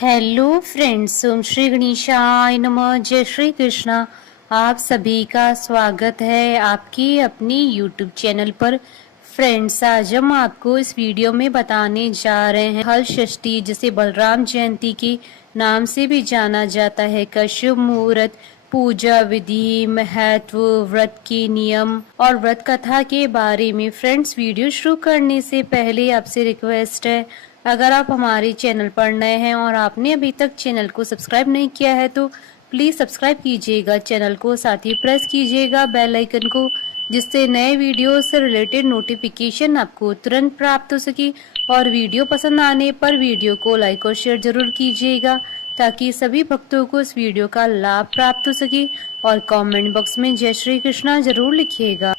Hello friends, ओम श्री गणेशाय नमः। जय श्री कृष्णा। आप सभी का स्वागत है आपकी अपनी यूट्यूब चैनल पर। फ्रेंड्स, आज हम आपको इस वीडियो में बताने जा रहे हैं हल षष्ठी, जिसे बलराम जयंती के नाम से भी जाना जाता है, का शुभ मुहूर्त, पूजा विधि, महत्व, व्रत के नियम और व्रत कथा के बारे में। फ्रेंड्स, वीडियो शुरू करने से पहले आपसे रिक्वेस्ट है, अगर आप हमारे चैनल पर नए हैं और आपने अभी तक चैनल को सब्सक्राइब नहीं किया है तो प्लीज सब्सक्राइब कीजिएगा चैनल को, साथ ही प्रेस कीजिएगा बेल आइकन को, जिससे नए वीडियो से रिलेटेड नोटिफिकेशन आपको तुरंत प्राप्त हो सके। और वीडियो पसंद आने पर वीडियो को लाइक और शेयर जरूर कीजिएगा, ताकि सभी भक्तों को इस वीडियो का लाभ प्राप्त हो सके। और कमेंट बॉक्स में जय श्री कृष्णा जरूर लिखिएगा।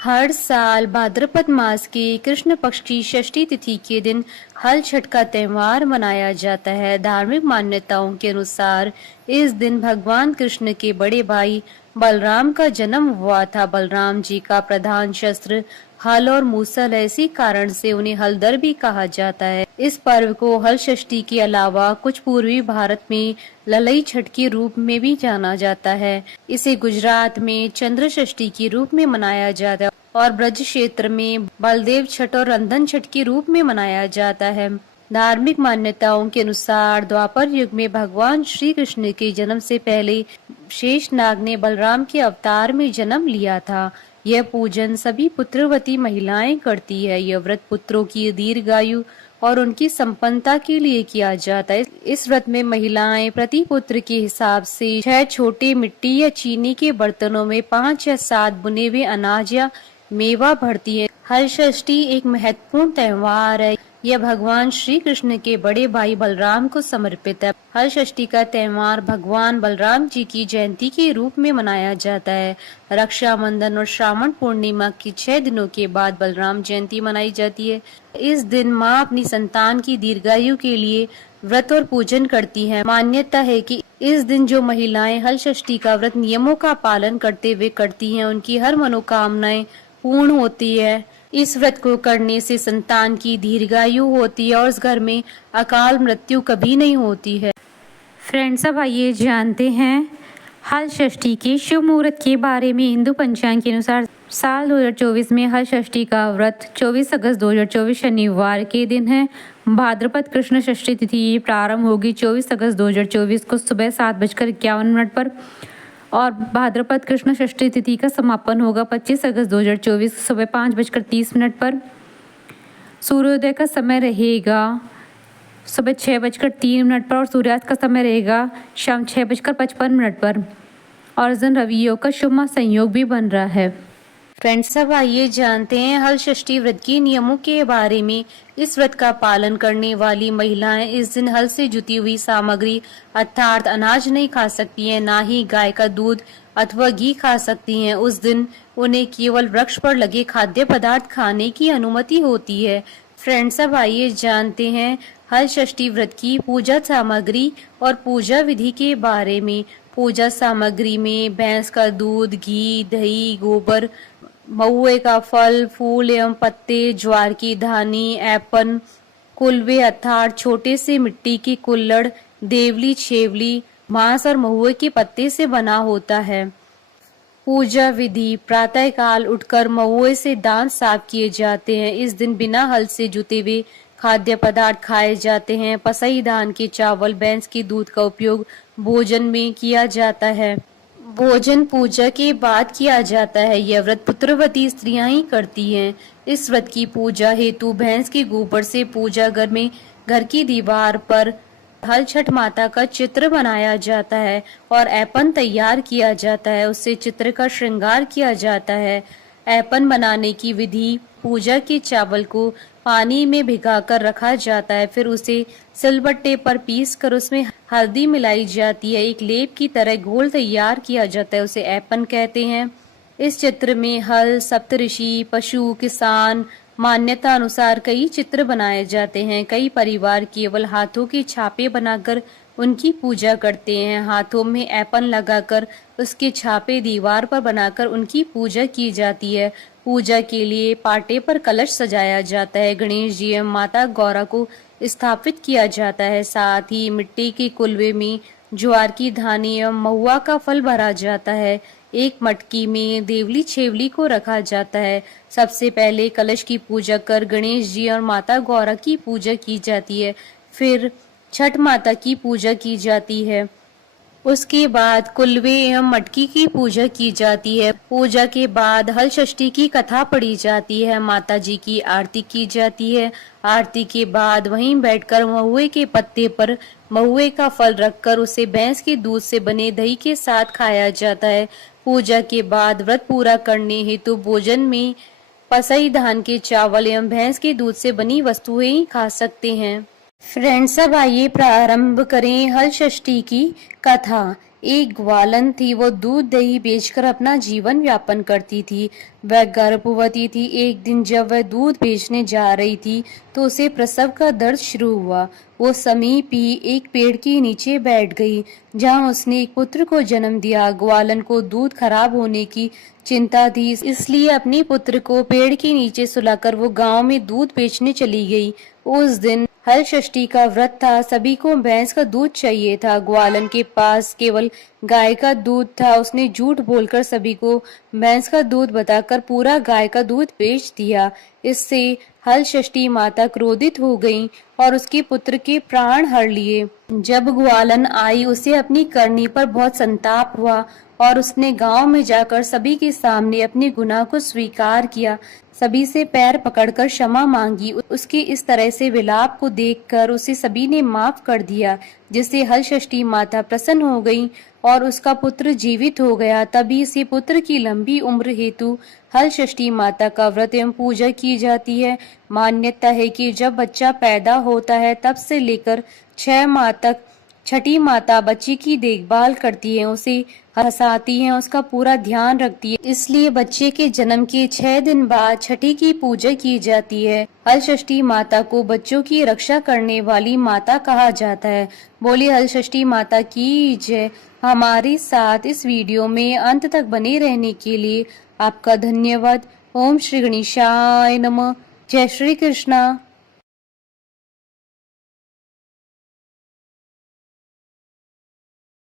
हर साल भाद्रपद मास के कृष्ण पक्ष की षष्ठी तिथि के दिन हल छठ का त्योहार मनाया जाता है। धार्मिक मान्यताओं के अनुसार इस दिन भगवान कृष्ण के बड़े भाई बलराम का जन्म हुआ था। बलराम जी का प्रधान शस्त्र हल और मूसल है, इसी कारण से उन्हें हलधर भी कहा जाता है। इस पर्व को हल षष्ठी के अलावा कुछ पूर्वी भारत में ललई छठ के रूप में भी जाना जाता है। इसे गुजरात में चंद्र षष्ठी के रूप में मनाया जाता है और ब्रज क्षेत्र में बलदेव छठ और रंधन छठ के रूप में मनाया जाता है। धार्मिक मान्यताओं के अनुसार द्वापर युग में भगवान श्री कृष्ण के जन्म से पहले शेषनाग ने बलराम के अवतार में जन्म लिया था। यह पूजन सभी पुत्रवती महिलाएं करती है। यह व्रत पुत्रों की दीर्घायु और उनकी संपन्नता के लिए किया जाता है। इस व्रत में महिलाएं प्रति पुत्र के हिसाब से 6 छोटे मिट्टी या चीनी के बर्तनों में 5 या 7 बुने हुए अनाज या मेवा भरती है। हल षष्ठी एक महत्वपूर्ण त्योहार है। यह भगवान श्री कृष्ण के बड़े भाई बलराम को समर्पित है। हल षष्ठी का त्योहार भगवान बलराम जी की जयंती के रूप में मनाया जाता है। रक्षाबंधन और श्रावण पूर्णिमा के 6 दिनों के बाद बलराम जयंती मनाई जाती है। इस दिन माँ अपनी संतान की दीर्घायु के लिए व्रत और पूजन करती है। मान्यता है कि इस दिन जो महिलाएं हल षष्ठी का व्रत नियमों का पालन करते हुए करती हैं, उनकी हर मनोकामनाएं पूर्ण होती है। इस व्रत को करने से संतान की दीर्घायु होती है और उस घर में अकाल मृत्यु कभी नहीं होती है। फ्रेंड्स, अब आइए जानते हैं हल षष्ठी के शुभ मुहूर्त के बारे में। हिंदू पंचांग के अनुसार साल 2024 में हल षष्ठी का व्रत 24 अगस्त 2024 शनिवार के दिन है। भाद्रपद कृष्ण षष्ठी तिथि प्रारंभ होगी 24 अगस्त 2024 को सुबह 7:51 पर और भाद्रपद कृष्ण षष्ठी तिथि का समापन होगा 25 अगस्त 2024 सुबह 5:30 पर। सूर्योदय का समय रहेगा सुबह 6:03 पर और सूर्यास्त का समय रहेगा शाम 6:55 पर। और इस दिन रवि योग का शुभ संयोग भी बन रहा है। फ्रेंड्स, अब आइए जानते हैं हल षष्ठी व्रत के नियमों के बारे में। इस व्रत का पालन करने वाली महिलाएं इस दिन हल से जुटी हुई सामग्री अर्थात अनाज नहीं खा सकती हैं, ना ही गाय का दूध अथवा घी खा सकती हैं। उस दिन उन्हें केवल वृक्ष पर लगे खाद्य पदार्थ खाने की अनुमति होती है। फ्रेंड्स, अब आइए जानते हैं हल षष्ठी व्रत की पूजा सामग्री और पूजा विधि के बारे में। पूजा सामग्री में भैंस का दूध, घी, दही, गोबर, महुए का फल, फूल एवं पत्ते, ज्वार की धानी, ऐपन, कुलवे अर्थात छोटे से मिट्टी की कुल्हड़, देवली, छेवली, बांस और महुए के पत्ते से बना होता है। पूजा विधि: प्रातः काल उठकर महुए से दांत साफ किए जाते हैं। इस दिन बिना हल से जुते हुए खाद्य पदार्थ खाए जाते हैं। पसई धान के चावल, भैंस के दूध का उपयोग भोजन में किया जाता है। भोजन पूजा के बाद किया जाता है। यह व्रत पुत्रवती स्त्रियां ही करती हैं। इस व्रत की पूजा हेतु भैंस के गोबर से पूजा घर में घर की दीवार पर हल छठ माता का चित्र बनाया जाता है और ऐपन तैयार किया जाता है। उससे चित्र का श्रृंगार किया जाता है। ऐपन बनाने की विधि: पूजा के चावल को पानी में भिगाकर रखा जाता है, फिर उसे सिलबट्टे पर पीस कर उसमें हल्दी मिलाई जाती है। एक लेप की तरह घोल तैयार किया जाता है, उसे ऐपन कहते हैं। इस चित्र में हल, सप्तऋषि, पशु, किसान, मान्यता अनुसार कई चित्र बनाए जाते हैं। कई परिवार केवल हाथों के छापे बनाकर उनकी पूजा करते हैं। हाथों में ऐपन लगाकर उसके छापे दीवार पर बनाकर उनकी पूजा की जाती है। पूजा के लिए पाटे पर कलश सजाया जाता है। गणेश जी एवं माता गौरा को स्थापित किया जाता है। साथ ही मिट्टी के कुलवे में ज्वार की धानी एवं महुआ का फल भरा जाता है। एक मटकी में देवली छेवली को रखा जाता है। सबसे पहले कलश की पूजा कर गणेश जी और माता गौरा की पूजा की जाती है। फिर छठ माता की पूजा की जाती है। उसके बाद कुलवे एवं मटकी की पूजा की जाती है। पूजा के बाद हल षष्ठी की कथा पढ़ी जाती है। माता जी की आरती की जाती है। आरती के बाद वहीं बैठकर महुए के पत्ते पर महुए का फल रखकर उसे भैंस के दूध से बने दही के साथ खाया जाता है। पूजा के बाद व्रत पूरा करने हेतु भोजन में पसई धान के चावल एवं भैंस के दूध से बनी वस्तुएं ही खा सकते हैं। फ्रेंड्स, अब आइए प्रारंभ करें हल षष्ठी की कथा। एक ग्वालन थी, वो दूध दही बेचकर अपना जीवन यापन करती थी। वह गर्भवती थी। एक दिन जब वह दूध बेचने जा रही थी तो उसे प्रसव का दर्द शुरू हुआ। वो समीप ही एक पेड़ के नीचे बैठ गई, जहां उसने एक पुत्र को जन्म दिया। ग्वालन को दूध खराब होने की चिंता थी, इसलिए अपने पुत्र को पेड़ के नीचे सुलाकर वो गांव में दूध बेचने चली गई। उस दिन हल षष्ठी का व्रत था। सभी को भैंस का दूध चाहिए था। ग्वालन के पास केवल गाय का दूध था। उसने झूठ बोलकर सभी को भैंस का दूध बताकर पूरा गाय का दूध बेच दिया। इससे हल षष्ठी माता क्रोधित हो गईं और उसके पुत्र के प्राण हर लिए। जब ग्वालन आई, उसे अपनी करनी पर बहुत संताप हुआ और उसने गांव में जाकर सभी के सामने अपने गुनाह को स्वीकार किया। सभी से पैर पकड़कर क्षमा मांगी। उसके इस तरह से विलाप को देखकर उसे सभी ने माफ कर दिया, जिससे हल षष्ठी माता प्रसन्न हो गई और उसका पुत्र जीवित हो गया। तभी से पुत्र की लंबी उम्र हेतु हल षष्ठी माता का व्रत एवं पूजा की जाती है। मान्यता है कि जब बच्चा पैदा होता है तब से लेकर 6 माह तक छठी माता बच्चे की देखभाल करती है, उसे हंसाती है, उसका पूरा ध्यान रखती है। इसलिए बच्चे के जन्म के 6 दिन बाद छठी की पूजा की जाती है। हल षष्ठी माता को बच्चों की रक्षा करने वाली माता कहा जाता है। बोली हल षष्ठी माता की जय। हमारे साथ इस वीडियो में अंत तक बने रहने के लिए आपका धन्यवाद। ओम श्री गणेशाय नमः। जय श्री कृष्णा।